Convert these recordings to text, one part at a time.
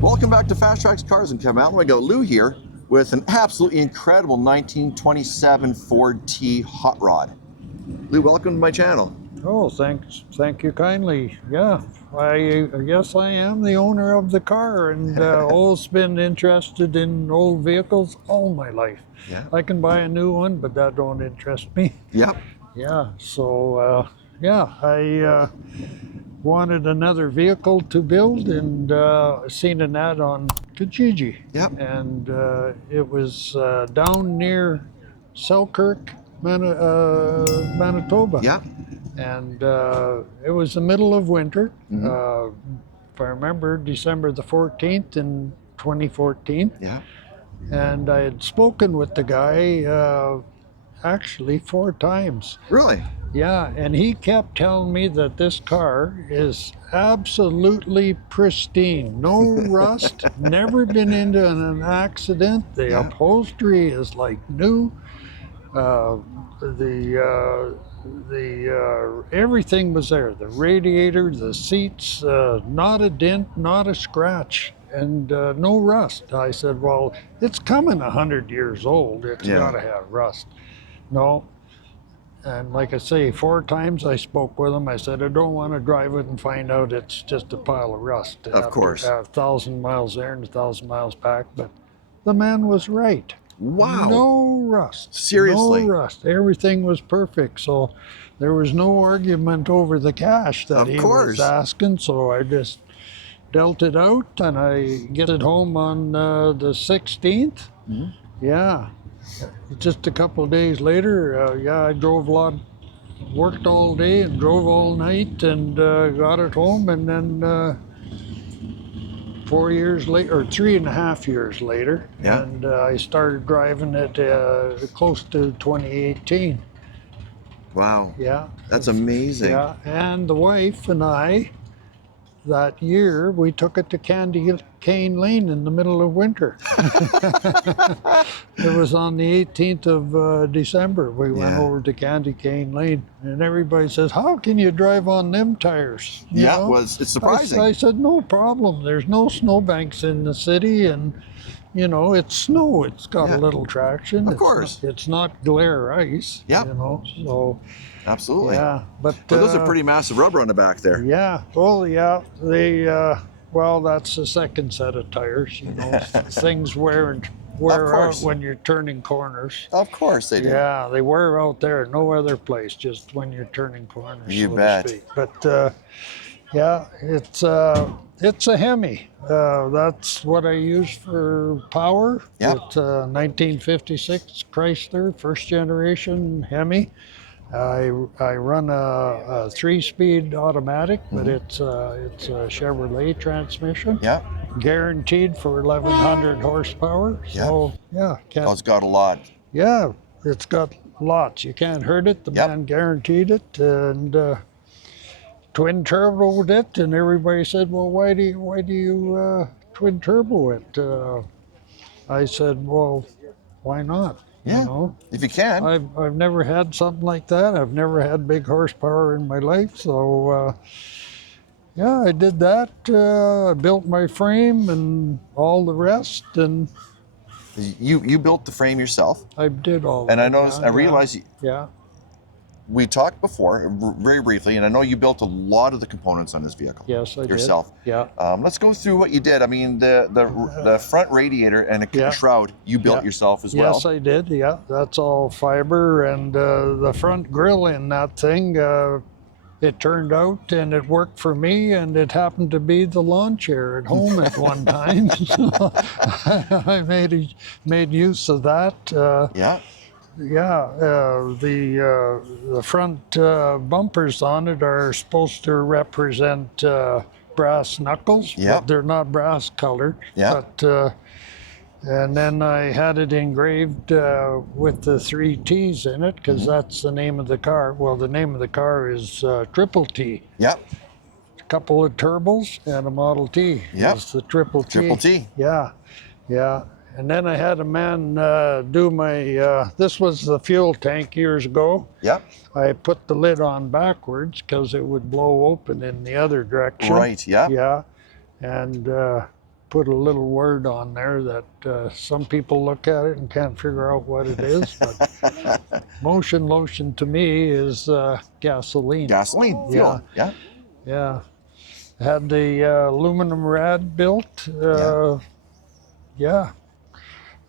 Welcome back to FasTrax Cars and Kevin Matlo. I got Lou here with an absolutely incredible 1927 Ford T hot rod. Lou, welcome to my channel. Oh, thanks. Thank you kindly. Yeah, I guess I am the owner of the car, and always been interested in old vehicles all my life. Yeah. I can buy a new one, but that don't interest me. Yep. Yeah, so yeah, I wanted another vehicle to build, and seen an ad on Kijiji. Yep. And it was down near Selkirk, Manitoba. Yep. And it was the middle of winter. Mm-hmm. If I remember, December the 14th in 2014. Yeah. And I had spoken with the guy actually 4 times. Really? Yeah, and he kept telling me that this car is absolutely pristine, no rust, never been into an accident. The upholstery is like new. Everything was there. The radiator, the seats, not a dent, not a scratch, and no rust. I said, well, it's coming 100 years old. It's got to have rust. No. And like I say, 4 times I spoke with him. I said, I don't want to drive it and find out it's just a pile of rust. Of course. 1,000 miles there and 1,000 miles back. But the man was right. Wow. No rust. Seriously? No rust. Everything was perfect. So there was no argument over the cash that he was asking. So I just dealt it out, and I get it home on the 16th. Mm-hmm. Yeah. Just a couple of days later, I drove a lot, worked all day and drove all night, and got it home. And then 4 years later, or 3.5 years later, and I started driving it close to 2018. Wow. Yeah. That's amazing. Yeah, and the wife and I, that year, we took it to Candy Cane Lane in the middle of winter. It was on the 18th of December. We went over to Candy Cane Lane, and everybody says, how can you drive on them tires? You know? It's surprising. I said, no problem. There's no snowbanks in the city, and it's snow. It's got a little traction. Of course. It's not glare ice. Yeah. So. Absolutely. Yeah, but those are pretty massive rubber on the back there. Yeah. Well, yeah. They well, that's the second set of tires. Things wear out when you're turning corners. Of course they do. Yeah, they wear out there. No other place, just when you're turning corners. You bet. To speak. But yeah, it's a HEMI. That's what I use for power. Yeah. It's a 1956 Chrysler, first generation HEMI. I run a 3-speed automatic, but it's a Chevrolet transmission. Yeah. Guaranteed for 1,100 horsepower. So It's got a lot. Yeah, it's got lots. You can't hurt it. The man guaranteed it, and twin turboed it. And everybody said, "Well, why do you twin turbo it?" I said, "Well, why not?" Yeah, if you can. I've never had something like that. I've never had big horsepower in my life. So, yeah, I did that. I built my frame and all the rest. And you built the frame yourself? I did all that. And I noticed, I realized we talked before, very briefly, and I know you built a lot of the components on this vehicle. Yes, I did. Yourself. Yeah. Let's go through what you did. I mean, the front radiator and a shroud you built yourself as well. Yes, I did. Yeah, that's all fiber, and the front grille in that thing. It turned out, and it worked for me, and it happened to be the lawn chair at home at one time. So I made use of that. The front bumpers on it are supposed to represent brass knuckles, but they're not brass colored. But And then I had it engraved with the 3 T's in it, because that's the name of the car. Well, the name of the car is Triple T. Yep. A couple of turbos and a Model T. Yep. It's the Triple T. Triple T. Yeah, yeah. And then I had a man do my, this was the fuel tank years ago. Yep. I put the lid on backwards because it would blow open in the other direction. Right, yeah. Yeah. And put a little word on there that some people look at it and can't figure out what it is. But motion lotion to me is gasoline. Gasoline, fuel. Yeah. Yeah. Had the aluminum rad built. Yeah.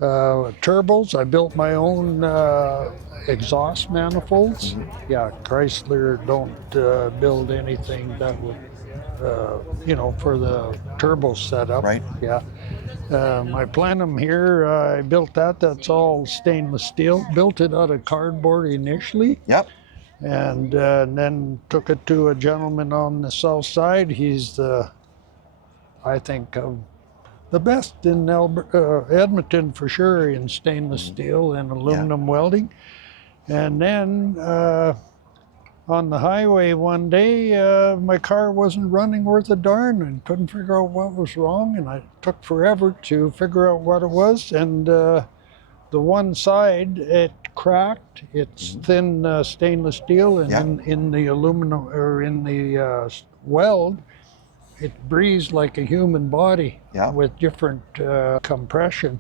Turbos, I built my own exhaust manifolds. Yeah, Chrysler don't build anything that would, you know, for the turbo setup. Right. Yeah. My plenum here, I built that. That's all stainless steel. Built it out of cardboard initially. Yep. And then took it to a gentleman on the south side. He's the, I think, the best in Edmonton for sure in stainless steel and aluminum welding. And then on the highway one day, my car wasn't running worth a darn and couldn't figure out what was wrong. And it took forever to figure out what it was. And the one side, it cracked. It's thin stainless steel, and in the aluminum, or in the weld, it breathes like a human body with different compression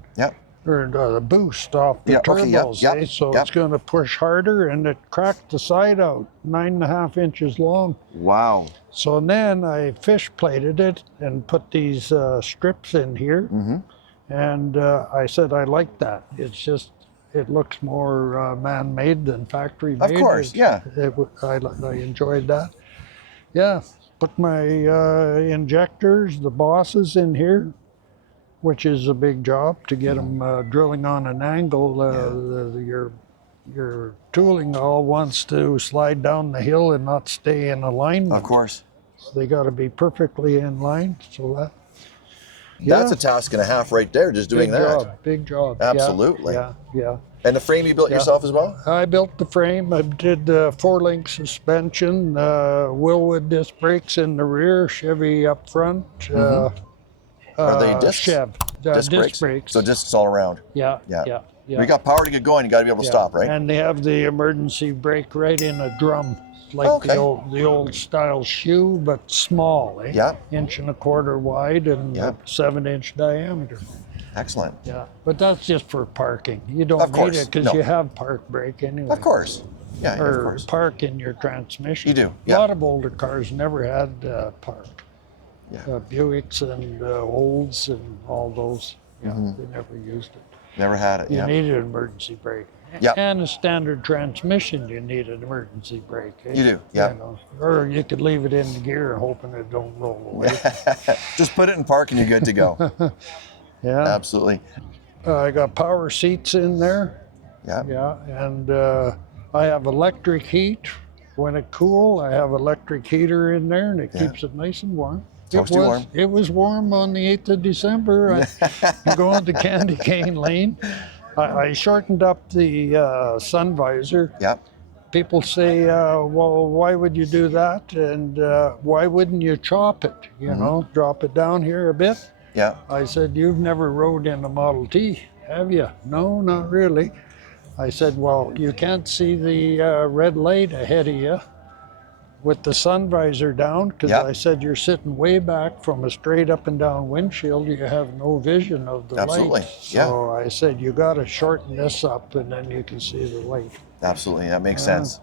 or the boost off the turbos. So it's going to push harder, and it cracked the side out 9.5 inches long. Wow. So then I fish plated it and put these strips in here. And I said, I like that. It's just, it looks more man-made than factory-made. Of course, yeah. I enjoyed that. Yeah. Put my injectors, the bosses in here, which is a big job to get them drilling on an angle. Your tooling all wants to slide down the hill and not stay in alignment. Of course. So they got to be perfectly in line. So that. That's a task and a half right there, just doing that. Big job. Absolutely. Yeah. And the frame you built yourself as well? I built the frame. I did 4-link suspension, Willwood disc brakes in the rear, Chevy up front. Are they discs? Chev. Disc brakes. So discs all around. Yeah. You got power to get going, you got to be able to stop, right? And they have the emergency brake right in a drum, like the old style shoe, but small, eh? Yeah. 1.25 wide and 7-inch diameter. Excellent. Yeah, but that's just for parking. You don't need it because you have park brake anyway. Of course. Yeah, or of course. park in your transmission. You do. A lot of older cars never had park. Buicks and Olds and all those. Yeah, they never used it. Never had it. You needed an emergency brake. And a standard transmission, you need an emergency brake. Eh? You do. Yeah. You know, or you could leave it in the gear hoping it don't roll away. Just put it in park and you're good to go. Yeah. Absolutely. I got power seats in there. Yeah, and I have electric heat. When it cool, I have electric heater in there, and it keeps it nice and warm. It was warm on the 8th of December. I'm going to Candy Cane Lane. I shortened up the sun visor. People say, well, why would you do that? And why wouldn't you chop it? You know, drop it down here a bit. I said, you've never rode in a Model T, have you? No, not really. I said, well, you can't see the red light ahead of you with the sun visor down, because I said, you're sitting way back from a straight up and down windshield. You have no vision of the light. So I said, you got to shorten this up and then you can see the light. Absolutely, that makes sense.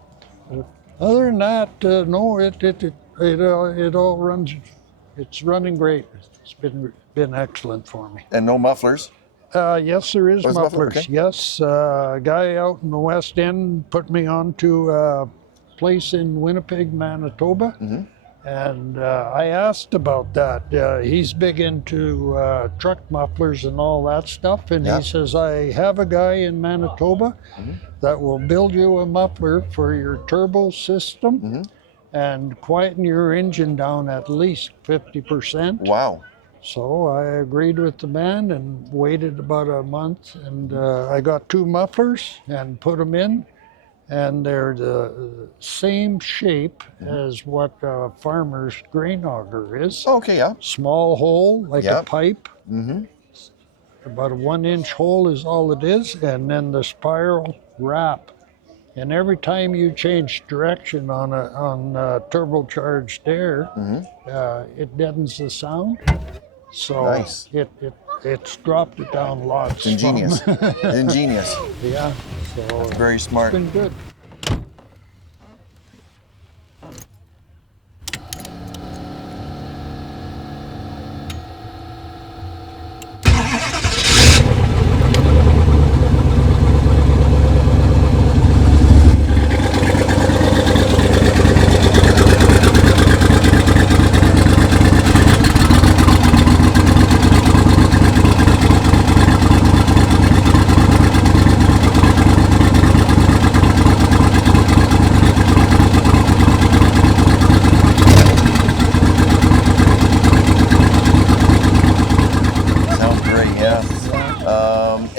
Other than that, no, it all runs. It's running great. It's been excellent for me. And no mufflers? Yes, there is mufflers. Okay. Yes, a guy out in the West End put me onto a place in Winnipeg, Manitoba, and I asked about that. He's big into truck mufflers and all that stuff, and he says, I have a guy in Manitoba that will build you a muffler for your turbo system and quieten your engine down at least 50%. Wow. So I agreed with the man and waited about a month, and I got 2 mufflers and put them in, and they're the same shape as what a farmer's grain auger is. Okay, yeah. Small hole, like a pipe. Mm-hmm. About a 1-inch hole is all it is, and then the spiral wrap. And every time you change direction on a turbocharged air, it deadens the sound. So Nice. it's dropped it down lots. Ingenious. Ingenious. Yeah. So Very smart. it's been good.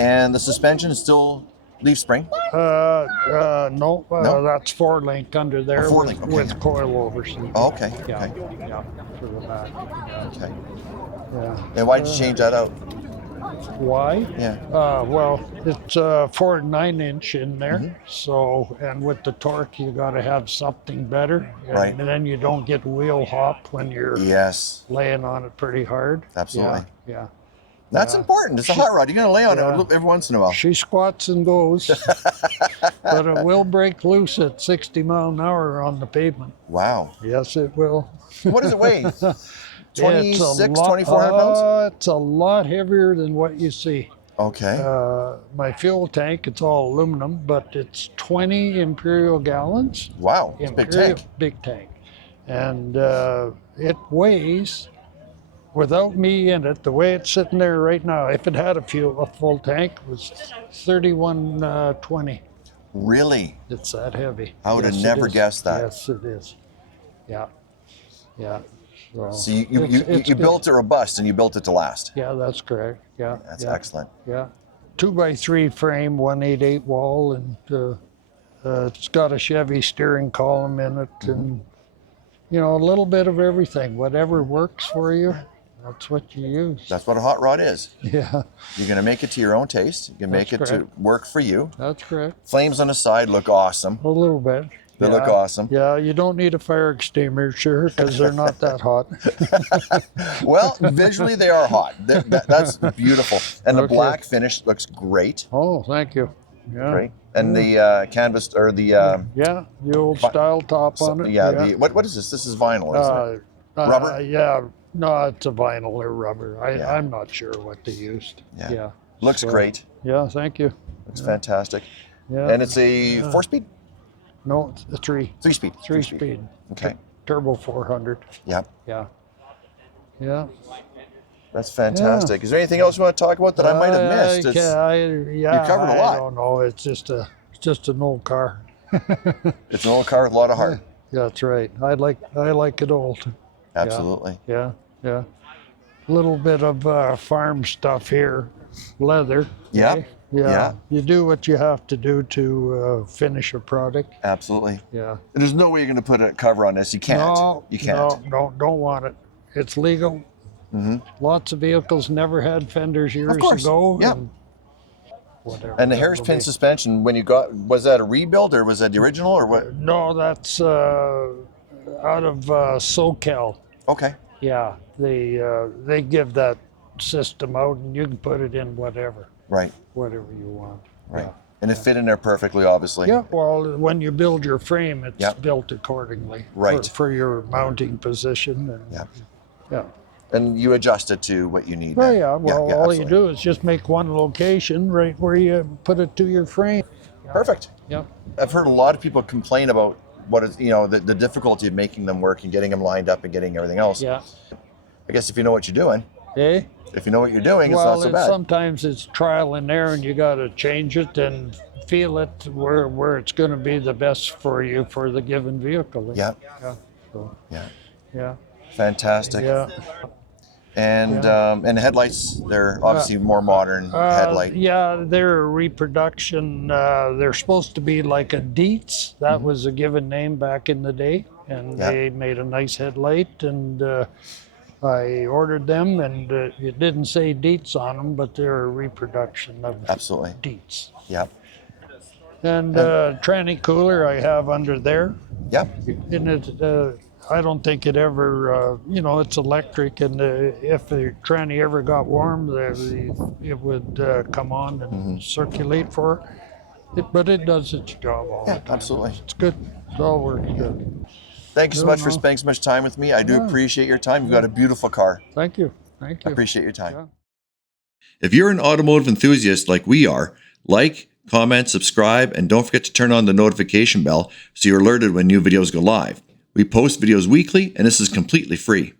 And the suspension is still leaf spring? No, No? that's 4-link under there Four-link, okay. with coilover seat. Oh, okay. Yeah, Okay. yeah, for the back. Okay. Yeah. And why'd you change that out? Why? Yeah. Well, it's a Ford 9-inch in there, so, and with the torque, you got to have something better. Right. And then you don't get wheel hop when you're laying on it pretty hard. Absolutely. Yeah. That's important. It's a hot rod. You're going to lay on it every once in a while. She squats and goes, but it will break loose at 60 mile an hour on the pavement. Wow. Yes, it will. What does it weigh? 26, 2,400 pounds? It's a lot heavier than what you see. Okay. My fuel tank, it's all aluminum, but it's 20 imperial gallons. Wow, it's a big tank. Big tank. And it weighs, without me in it, the way it's sitting there right now, if it had a full tank, it was 3120. Really? It's that heavy. I would have never guessed that. Yes, it is. Yeah. Yeah. So you built it robust and you built it to last. Yeah, that's correct. Yeah. That's excellent. Yeah. 2x3 frame, 188 wall, and it's got a Chevy steering column in it, and you know, a little bit of everything. Whatever works for you, that's what you use. That's what a hot rod is. Yeah. You're going to make it to your own taste. You can make it to work for you. That's correct. Flames on the side look awesome. A little bit. They look awesome. Yeah, you don't need a fire extinguisher because they're not that hot. Well, visually they are hot. That's beautiful. And the black finish looks great. Oh, thank you. Yeah. Great. And the canvas, or the... the old style top on it. Yeah, what is this? This is vinyl, isn't it? Rubber? Yeah, no, it's a vinyl or rubber. I'm not sure what they used. Yeah. Looks great. Yeah, thank you. Looks fantastic. Yeah. And it's a 4-speed? No, it's a 3. 3-speed. 3-speed. Okay. Turbo 400. Yep. Yeah. Yeah. That's fantastic. Is there anything else you want to talk about that I might have missed? You covered a lot. I don't know. It's just an old car. It's an old car with a lot of heart. Yeah, that's right. I like it old. Absolutely. Yeah. A little bit of farm stuff here. Leather. Yeah. Okay? Yeah. You do what you have to do to finish a product. Absolutely. Yeah. There's no way you're going to put a cover on this. You can't. No, you can't. No, don't want it. It's legal. Lots of vehicles never had fenders years ago. Yeah. Whatever. And the hairpin suspension, when you got, was that a rebuild or was that the original or what? No, that's out of SoCal. Okay. Yeah, they give that system out and you can put it in whatever. Right. Whatever you want. Right. Yeah. And it fit in there perfectly, obviously. Yeah, well, when you build your frame, it's built accordingly. Right. For your mounting position. And, yeah. And you adjust it to what you need. Oh, yeah. Well, all absolutely. you do is just make one location right where you put it to your frame. Perfect. Yeah. I've heard a lot of people complain about what is, the difficulty of making them work and getting them lined up and getting everything else. Yeah. I guess if you know what you're doing. Eh? If you know what you're doing, it's not so bad. Sometimes it's trial and error, and you got to change it and feel it where it's going to be the best for you for the given vehicle. Yeah. Yeah. So, Yeah. yeah. Fantastic. Yeah. And headlights, they're obviously more modern headlight. Yeah, they're a reproduction. They're supposed to be like a Dietz. That was a given name back in the day. And they made a nice headlight, and I ordered them, and it didn't say Dietz on them, but they're a reproduction of Dietz. Yep. And tranny cooler I have under there. Yep. And it, I don't think it ever, you know, it's electric, and if the tranny ever got warm, it would come on and circulate for it. But it does its job all the time. Absolutely. It's good. It all works good. Thank you so much for spending so much time with me. I do appreciate your time. You've got a beautiful car. Thank you. Thank you. I appreciate your time. Yeah. If you're an automotive enthusiast like we are, like, comment, subscribe, and don't forget to turn on the notification bell so you're alerted when new videos go live. We post videos weekly, and this is completely free.